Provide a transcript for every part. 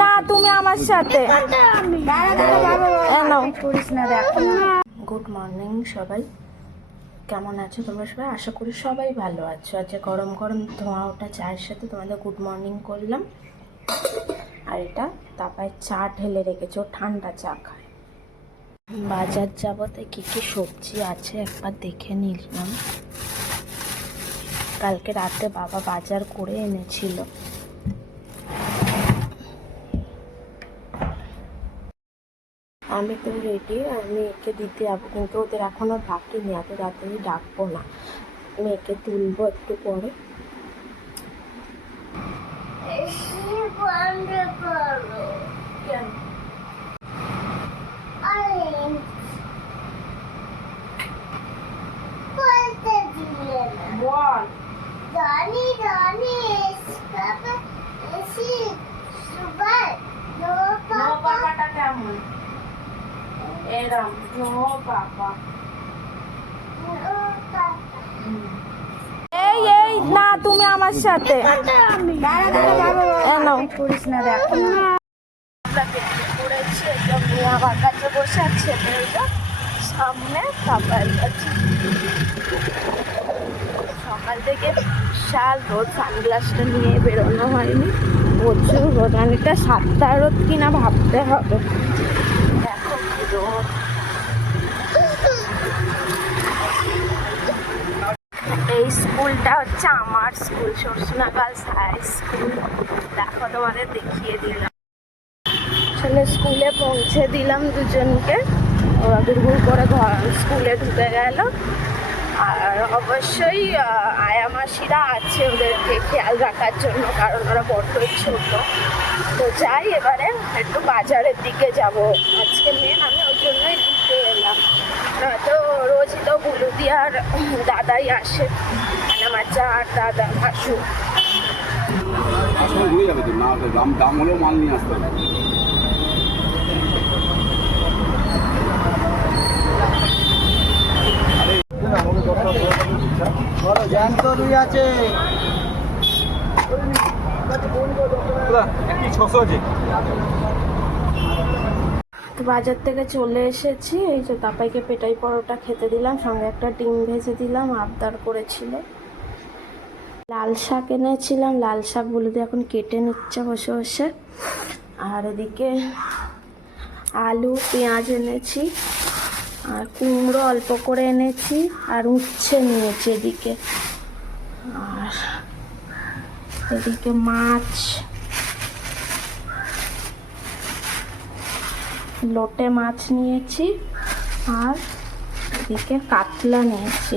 না তুমি আমার সাথে। গুড মর্নিং সবাই, কেমন আছো তোমরা সবাই? আশা করি সবাই ভালো আছো। আজকে গরম গরম ধোঁয়া ওঠা চায়ের সাথে তোমাদের গুড মর্নিং করলাম। আর এটা তারপরে চা ঢেলে রেখেছো, ঠান্ডা চা খায়। বাজার যাবতে কী কী সবজি আছে একবার দেখে নিলাম। কালকে রাতে বাবা বাজার করে এনেছিল। আমি তো রেডি, আমি একে দিতে যাবো, কিন্তু ওদের এখনও ডাকিনি, এত রাতেই ডাকবো না। মেয়েকে তুলবো একটু পরে। কেমন এরম নো বাবা, এই এই না তুমি আমার সাথে করিস না। দেখো আমার কাছে বসে আছে সামনে সকাল থেকে বিশাল রোদ, সানগ্লাসটা নিয়ে বেরোনো হয়নি, প্রচুর রোদ। অনেকটা 7টা রোদ কিনা ভাবতে হবে। দেখো কি রোদ। এই স্কুলটা হচ্ছে আমার school, Sarsuna girls high school. দেখো তোমাদের দেখিয়ে দিলাম। আসলে স্কুলে পৌঁছে দিলাম দুজনকে, ওরা দুর্গুর করে স্কুলে ঢুকে গেল। আর অবশ্যই আয়া মাসিরা আছে ওদেরকে খেয়াল রাখার জন্য, কারণ ওরা বড্ডই ছোট। তো যাই, এবারে একটু বাজারের দিকে যাব আজকে মেন, আমি ওই জন্যই দিতে এলাম। তো রোজই তো বুলুদিয়ার দাদাই আসে, মানে আমার যা আর দাদা ভাসু। দাম হলেও মাল নিয়ে আসতে হবে। তো বাজার থেকে চলে এসেছি, এই যে তাপাইকে পেটাই পরোটা খেতে দিলাম, সঙ্গে একটা ডিম ভেজে দিলাম, আবদার করেছিল। লাল শাক এনেছিলাম, লাল শাক বলে এখন কেটে নিচ্ছে বসে বসে। আর এদিকে আলু পেঁয়াজ এনেছি, আর কুমড়ো অল্প করে এনেছি, আর উচ্ছে নিয়েছি এদিকে। আর এদিকে মাছ, লোটে মাছ নিয়েছি, আর এদিকে কাতলা নিয়েছি,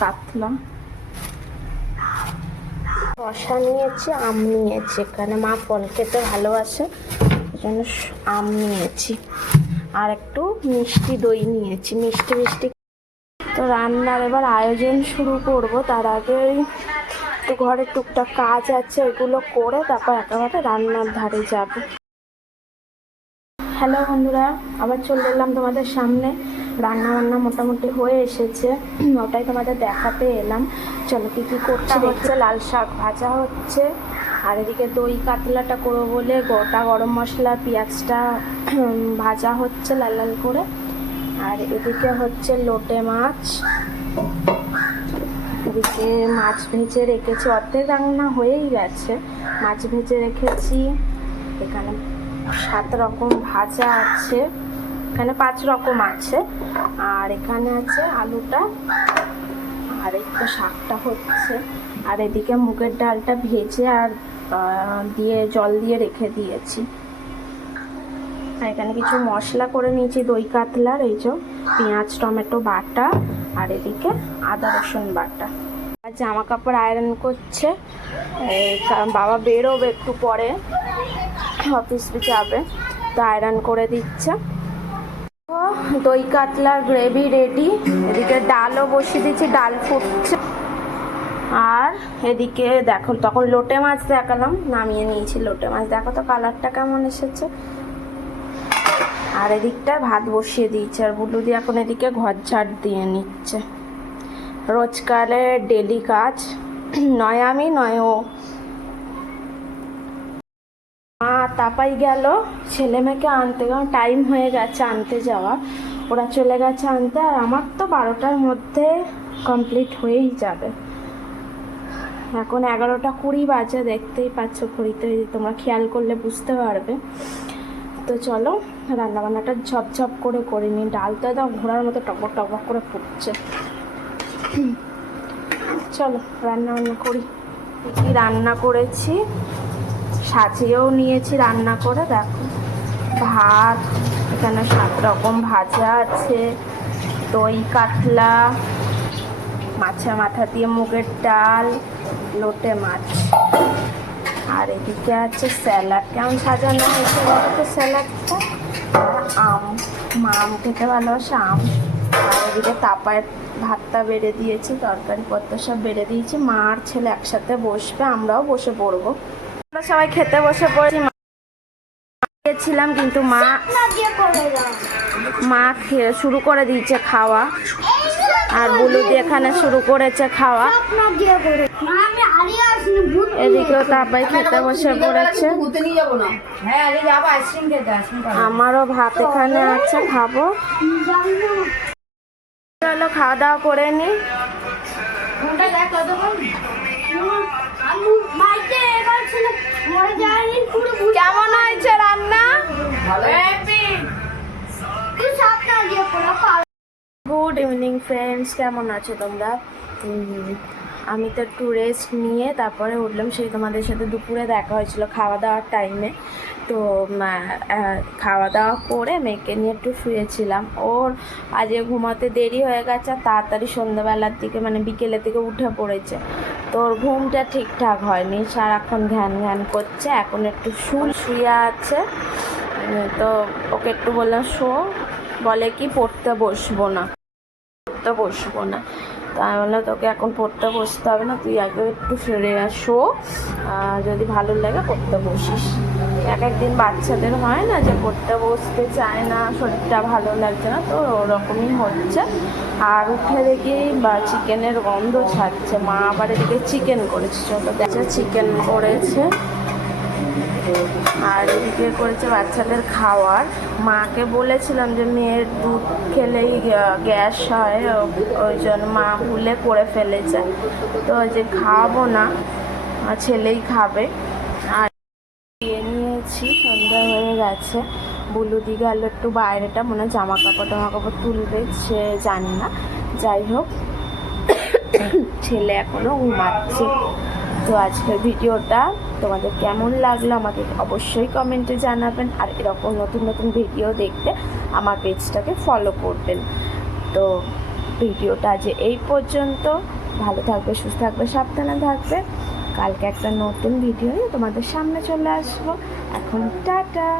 কাতলা। শসা নিয়েছি, আম নিয়েছি, এখানে মা ফল খেতে ভালোবাসে, ওই জন্য আম নিয়েছি। আর একটু মিষ্টি দই নিয়েছি, মিষ্টি মিষ্টি। তো রান্নার এবার আয়োজন শুরু করব, তার আগে একটু ঘরে টুকটাক কাজ আছে, ওইগুলো করে তারপর একেবারে রান্নার ধারে যাব। হ্যালো বন্ধুরা, আবার চলে এলাম তোমাদের সামনে। রান্না বান্না মোটামুটি হয়ে এসেছে, ওটাই তোমাদের দেখাতে এলাম। চলো কী কী করছে দেখছে। লাল শাক ভাজা হচ্ছে, আর এদিকে দই কাতলাটা করবো বলে গোটা গরম মশলা পেঁয়াজটা ভাজা হচ্ছে লাল লাল করে। আর এদিকে হচ্ছে লোটে মাছ, এদিকে মাছ ভেজে রেখেছি, অর্ধেক রান্না হয়েই গেছে। মাছ ভেজে রেখেছি, এখানে 7 রকম ভাজা আছে, এখানে 5 রকম আছে। আর এখানে আছে আলুটা, আর একটু শাকটা হচ্ছে। আর এদিকে মুগের ডালটা ভেজে আর দিয়ে জল দিয়ে রেখে দিয়েছি। আর এখানে কিছু মশলা করে নিয়েছি দই কাতলার, এই যে পেঁয়াজ টমেটো বাটা, আর এদিকে আদা রসুন বাটা। আর জামা কাপড় আয়রন করছে, কারণ বাবা বেরোবে একটু পরে, অফিস যাবে, তো আয়রন করে দিচ্ছে। দই কাতলার গ্রেভি রেডি, এদিকে ডালও বসিয়ে দিচ্ছি, ডাল ফুটছে। আর এদিকে দেখো, তখন লোটে মাছ দেখালাম, নামিয়ে নিয়েছি লোটে মাছ, দেখো তো কালারটা কেমন এসেছে। আর এদিকটায় ভাত বসিয়ে দিয়েছে, আর বুলুদি এখন এদিকে ঘর ঝাড় দিয়ে নিচ্ছে। রোজকারের ডেলি কাজ, নয় আমি নয় ও। তাপাই গেল ছেলে মেয়েকে আনতে, কারণ টাইম হয়ে গেছে আনতে যাওয়া। ওরা চলে গেছে আনতে, আর আমার তো 12টার মধ্যে কমপ্লিট হয়েই যাবে। এখন 11:20 বাজে, দেখতেই পাচ্ছ ঘড়িতে, তোমরা খেয়াল করলে বুঝতে পারবে। তো চলো রান্নাবান্নাটা ঝপঝপ করে নিই। ডালটা একদম ঘোড়ার মতো টপক টপক করে ফুটছে। চলো রান্নাবান্না করি। কি রান্না করেছি, সাজিয়েও নিয়েছি রান্না করে। দেখো ভাত, এখানে 7 রকম ভাজা আছে, দই কাতলা, মাছের মাথা দিয়ে মুগের ডাল, লোটে মাছ, আর এদিকে আছে স্যালাড। কেমন সাজানো হয়েছে বলো তো স্যালাডটা। আম, মা আম খেতে ভালোবাসে, আম। আর এদিকে তাপায় ভাতটা বেড়ে দিয়েছি, তরকারি পত্র সব বেড়ে দিয়েছি। মা আর ছেলে একসাথে বসবে, আমরাও বসে পড়বো। আমরা সবাই খেতে বসে পড়েছি। ছিলাম কিন্তু মা খেয়ে শুরু করে দিয়েছে খাওয়া, আর বুলুদি এখানে শুরু করেছে খাওয়া। এদিকেও তাপাই খেতে বসে পড়েছে। আমারও ভাত এখানে আছে, খাবো। চলো খাওয়া দাওয়া করে নি। কেমন হয়েছে রান্না? গুড ইভিনিং ফ্রেন্ডস, কেমন আছো তোমরা? আমি তো একটু রেস্ট নিয়ে তারপরে উঠলাম। সেই তোমাদের সাথে দুপুরে দেখা হয়েছিল খাওয়া দাওয়ার টাইমে। তো খাওয়া দাওয়া করে মেয়েকে নিয়ে একটু শুয়েছিলাম। ওর আজকে ঘুমাতে দেরি হয়ে গেছে, তাড়াতাড়ি সন্ধ্যাবেলার দিকে মানে বিকেলের দিকে উঠে পড়েছে। তো ওর ঘুমটা ঠিকঠাক হয়নি, সারাক্ষণ ঘ্যান ঘ্যান করছে। এখন একটু শুয়ে আছে। তো ওকে একটু বললাম শো, বলে কি পড়তে বসবো না। তো আমি বললাম তোকে এখন পড়তে বসতে হবে না, তুই আগে একটু ফিরে আসো, যদি ভালো লাগে পড়তে বসিস। একদিন বাচ্চাদের হয় না যে পড়তে বসতে চায় না, শরীরটা ভালো লাগছে না, তো ওরকমই হচ্ছে। আর উঠে দেখি বা চিকেনের গন্ধ ছাড়ছে। মা আবার এদিকে চিকেন করেছে, চলো দেখছে চিকেন করেছে। আর এদিকে করেছে বাচ্চাদের খাওয়ার। মাকে বলেছিলাম যে মেয়ের দুধ খেলেই গ্যাস হয়, ওই জন্য মা ভুলে করে ফেলেছে। তো যে খাওয়াবো না, ছেলেই খাবে। আর খেয়ে নিয়েছি, সন্ধ্যা হয়ে গেছে। বুলুদি গেল একটু বাইরেটা, মনে হয় জামা কাপড় তুলবে, সে জানি না। যাই হোক, ছেলে এখনও ঘুমাচ্ছে। তো আজকের ভিডিওটা তোমাদের কেমন লাগলো আমাকে অবশ্যই কমেন্টে জানাবেন। আর এরকম নতুন নতুন ভিডিও দেখতে আমার পেজটাকে ফলো করবেন। তো ভিডিওটা আজ এই পর্যন্ত। ভালো থাকবে, সুস্থ থাকবে, সাবধানে থাকবে। কালকে একটা নতুন ভিডিও নিয়ে তোমাদের সামনে চলে আসবো। এখন টাটা।